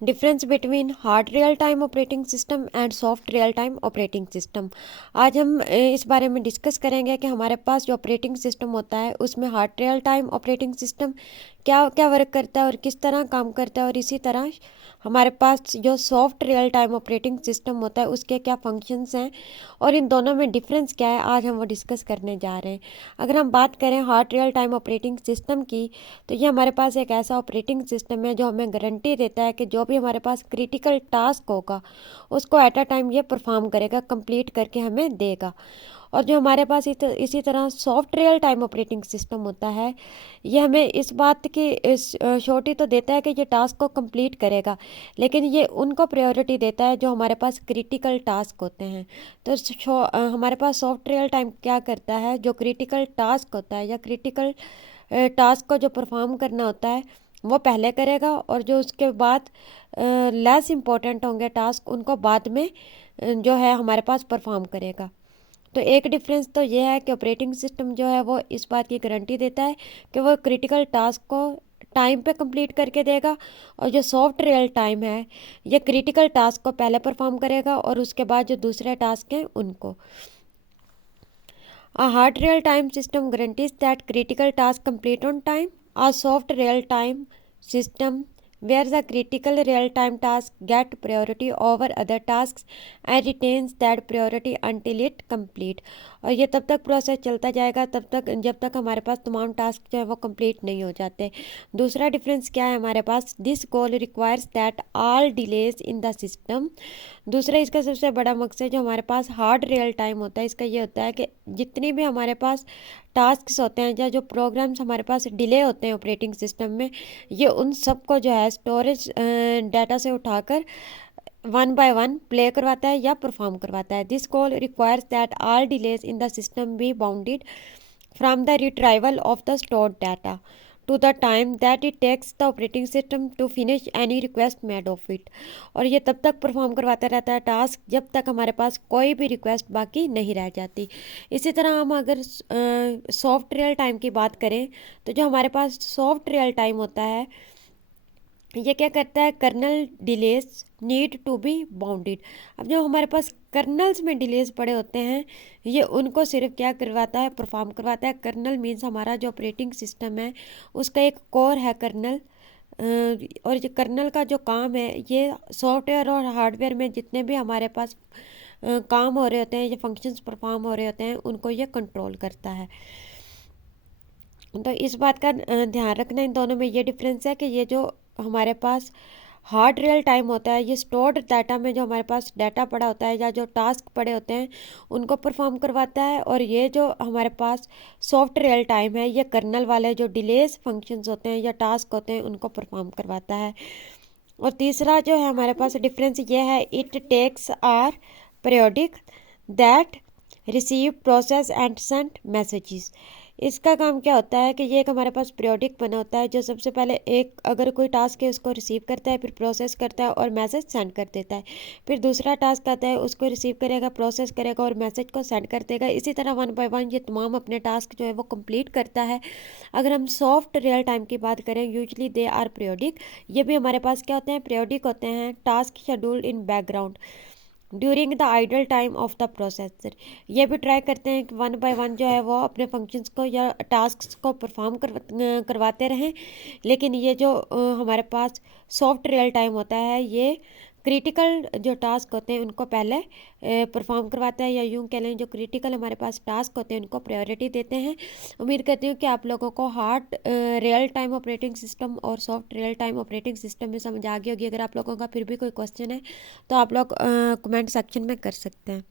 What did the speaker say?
Difference between hard real time operating system and soft real time operating system. आज हम इस बारे में डिस्कस करेंगे कि हमारे पास जो ऑपरेटिंग सिस्टम होता है उसमें hard real time operating system क्या क्या वर्क करता है और किस तरह काम करता है, और इसी तरह हमारे पास जो soft real time operating system होता है उसके क्या फंक्शंस हैं और इन दोनों में डिफरेंस क्या है, आज हम वो डिस्कस करने जा रहे हैं। अगर हम बात करें hard real time operating system की, तो ये हमारे पास एक ऐसा ऑपरेटिंग सिस्टम है जो हमें गारंटी देता है कि जो भी हमारे पास क्रिटिकल टास्क होगा उसको एट अ टाइम ये परफॉर्म करेगा, कंप्लीट करके हमें देगा। और जो हमारे पास इसी तरह soft real time operating system होता है, ये हमें इस बात की श्योरिटी तो देता है कि ये टास्क को कंप्लीट करेगा, लेकिन ये उनको प्रायोरिटी देता है जो हमारे पास क्रिटिकल टास्क होते हैं। तो हमारे पास सॉफ्ट रियल टाइम क्या करता है, जो क्रिटिकल टास्क होता है या क्रिटिकल टास्क को जो परफॉर्म करना होता है वो पहले करेगा, और जो उसके बाद लेस इम्पोर्टेंट होंगे टास्क उनको बाद में जो है हमारे पास परफॉर्म करेगा। तो एक डिफरेंस तो ये है कि ऑपरेटिंग सिस्टम जो है वो इस बात की गारंटी देता है कि वो क्रिटिकल टास्क को टाइम पे कंप्लीट करके देगा, और जो सॉफ्ट रियल टाइम है ये क्रिटिकल टास्क को पहले परफॉर्म करेगा और उसके बाद जो दूसरे टास्क हैं उनको। A hard real-time system guarantees that critical tasks complete on time. A soft real-time system where the critical real-time tasks get priority over other tasks and retains that priority until it complete. और ये तब तक process चलता जाएगा तब तक जब तक हमारे पास तमाम टास्क जो है वो कंप्लीट नहीं हो जाते। दूसरा डिफरेंस क्या है हमारे पास, this goal requires that all delays in the system. दूसरा इसका सबसे बड़ा मकसद जो हमारे पास हार्ड रियल टाइम होता है इसका ये होता है कि जितने भी हमारे पास टास्क्स होते हैं या जो प्रोग्राम्स हमारे पास डिले होते हैं ऑपरेटिंग सिस्टम में, ये उन सब को जो है स्टोरेज डाटा से उठाकर वन बाय वन प्ले करवाता है या परफॉर्म करवाता है। This call requires that all delays in the system be bounded from the retrieval of the stored data to the time that it takes the operating system to finish any request made of it। और ये तब तक perform करवाता रहता है task जब तक हमारे पास कोई भी रिक्वेस्ट बाकी नहीं रह जाती। इसी तरह हम अगर सॉफ्ट रियल टाइम की बात करें, तो जो हमारे पास सॉफ्ट रियल टाइम होता है ये क्या करता है, kernel delays need to be bounded. अब जो हमारे पास कर्नल्स में डिलेज पड़े होते हैं ये उनको सिर्फ क्या करवाता है, परफॉर्म करवाता है। कर्नल मीन्स हमारा जो ऑपरेटिंग सिस्टम है उसका एक कोर है कर्नल, और जो कर्नल का जो काम है ये सॉफ्टवेयर और हार्डवेयर में जितने भी हमारे पास काम हो रहे होते हैं, ये फंक्शंस परफॉर्म हो रहे होते हैं, उनको ये कंट्रोल करता है। तो इस बात का ध्यान रखना इन दोनों में ये डिफरेंस है कि ये जो हमारे पास हार्ड रियल टाइम होता है ये स्टोर्ड डाटा में जो हमारे पास डाटा पड़ा होता है या जो टास्क पड़े होते हैं उनको परफॉर्म करवाता है, और ये जो हमारे पास सॉफ्ट रियल टाइम है ये कर्नल वाले जो डिलेस फंक्शंस होते हैं या टास्क होते हैं उनको परफॉर्म करवाता है। और तीसरा जो है हमारे पास डिफरेंस ये है, it tasks are periodic that receive process and send messages. इसका काम क्या होता है कि ये एक हमारे पास पीरियोडिक बना होता है जो सबसे पहले एक अगर कोई टास्क है उसको रिसीव करता है, फिर प्रोसेस करता है और मैसेज सेंड कर देता है। फिर दूसरा टास्क आता है उसको रिसीव करेगा, प्रोसेस करेगा और मैसेज को सेंड कर देगा। इसी तरह वन बाय वन ये तमाम अपने टास्क जो है वो कंप्लीट करता है। अगर हम सॉफ्ट रियल टाइम की बात करें, यूजली दे आर पीरियोडिक, ये भी हमारे पास क्या होते हैं, पीरियोडिक होते हैं। Task scheduled in background during the idle time of the processor. ये भी ट्राई करते हैं कि वन बाय वन जो है वो अपने फंक्शंस को या टास्क को परफॉर्म करवाते रहें, लेकिन ये जो हमारे पास सॉफ्ट रियल टाइम होता है ये क्रिटिकल जो टास्क होते हैं उनको पहले परफॉर्म करवाता है, या यूँ कह लें जो क्रिटिकल हमारे पास टास्क होते हैं उनको प्रायोरिटी देते हैं। उम्मीद करती हूँ कि आप लोगों को hard real time operating system और soft real time operating system में समझ आ गई होगी। अगर आप लोगों का फिर भी कोई क्वेश्चन है तो आप लोग कमेंट सेक्शन में कर सकते हैं।